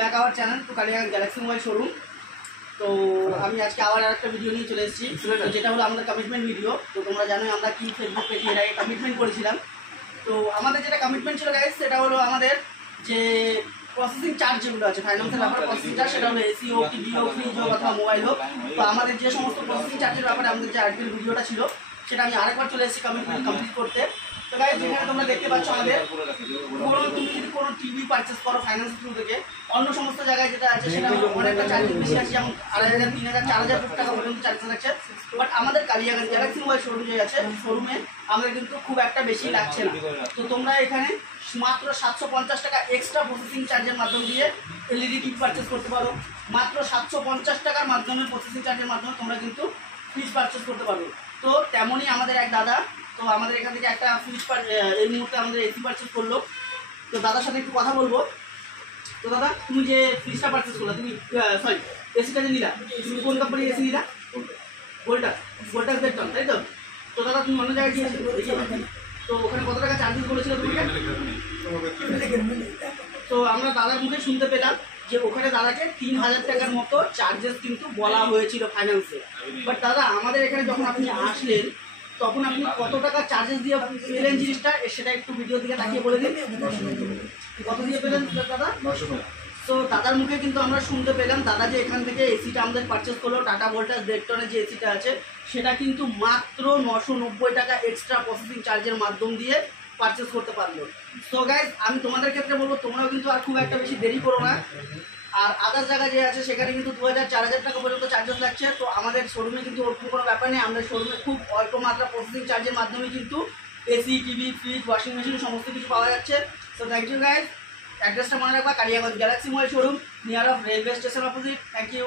Back our channel তো Kaliaganj Galaxy mobile showroom. তো আমি আজকে আবার একটা ভিডিও নিয়ে চলে এসেছি, যেটা হলো আমাদের কমিটমেন্ট ভিডিও। তো তোমরা জানোই আমরা কি ফেসবুক পেজে এর আগে কমিটমেন্ট করেছিলাম। তো আমাদের যেটা কমিটমেন্ট ছিল গাইস, সেটা হলো আমাদের যে প্রসেসিং চার্জ যেগুলো আছে ফাইন্যান্সের ব্যাপারে প্রসেসিং চার্জ, সেটা হলো এসি হোক, টিভি হোক, ফ্রিজ হোক অথবা মোবাইল হোক। তো আমাদের যে সমস্ত প্রসেসিং চার্জের ব্যাপারে আমাদের যে আর্টিকেল ভিডিওটা ছিল, সেটা আমি আরেকবার চলে এসেছি কমিটমেন্ট কমপ্লিট করতে। তো গাইস, যেখানে তোমরা দেখতে পাচ্ছ আমাদের তুমি যদি কোনো টিভি পারচেস করো ফাইন্যান্স থ্রু থেকে, অন্য সমস্ত জায়গায় যেটা আছে সেটা অনেকটা চার্জ বেশি আছে, যেমন 2,500, 3,000, 4,000 টাকা পর্যন্ত চার্জ লাগছে। বাট আমাদের কালিয়াগঞ্জ গ্যালাক্সি মোবাইল শোরুম যে আছে, শোরুমে আমাদের কিন্তু খুব একটা বেশি লাগছে না। তো তোমরা এখানে মাত্র 750 টাকা এক্সট্রা প্রসেসিং চার্জের মাধ্যম দিয়ে এলইডি টিভি পারচেস করতে পারো। মাত্র 750 টাকার মাধ্যমে প্রসেসিং চার্জের মাধ্যমে তোমরা কিন্তু ফ্রিজ পারচেস করতে পারো। তো তেমনই আমাদের এক দাদা, তো আমাদের এখান থেকে একটা ফ্রিজ এই মুহূর্তে আমাদের এসি পারচেস করলো। তো দাদার সাথে একটু কথা বলবো। তো দাদা, তুমি যে ফ্রিজটা পারচেস করলা, তুমি সরি এসিটা যে নিলা, তুমি কোন কোম্পানির এসি নিলা? ভোল্টাস দেখতাম, তাই তো? তো দাদা, তুমি অন্য জায়গায় গিয়েছো, তো ওখানে কত টাকা চার্জেস বলেছিল তোমাকে? তো আমরা দাদার মুখে শুনতে পেলাম যে ওখানে দাদাকে 3,000 টাকার মতো চার্জেস কিন্তু বলা হয়েছিল ফাইন্যান্সে। বাট দাদা, আমাদের এখানে যখন আপনি আসলেন, তখন আপনি কত টাকা চার্জেস দিয়ে পেলেন জিনিসটা, সেটা একটু ভিডিও দিকে তাকিয়ে বলে দিন। কত দিয়ে পেলেন দাদা? তো দাদার মুখে কিন্তু আমরা শুনতে পেলাম, দাদা যে এখান থেকে এসিটা আমাদের পারচেস করলো, টাটা ভোল্টাস ডেকটনের যে এসিটা আছে, সেটা কিন্তু মাত্র 990 টাকা এক্সট্রা প্রসেসিং চার্জের মাধ্যম দিয়ে পারচেস করতে পারলো। সো গাইজ, আমি তোমাদের ক্ষেত্রে বলবো, তোমরাও কিন্তু আর খুব একটা বেশি দেরি করো না। আর আদার্স জায়গা যে আছে সেখানে কিন্তু 2,000, 4,000 টাকা পর্যন্ত চার্জেস লাগছে। তো আমাদের শোরুমে কিন্তু ওরকম কোনো ব্যাপার নেই। আমাদের শোরুমে খুব অল্প মাত্রা প্রসেসিং চার্জের মাধ্যমে কিন্তু AC, TV, fridge, washing machine সমস্ত কিছু পাওয়া যাচ্ছে। So thank you guys. অ্যাড্রেসটা মনে রাখবা, Kaliyaganj Galaxy mobile showroom, near of railway station opposite. Thank you.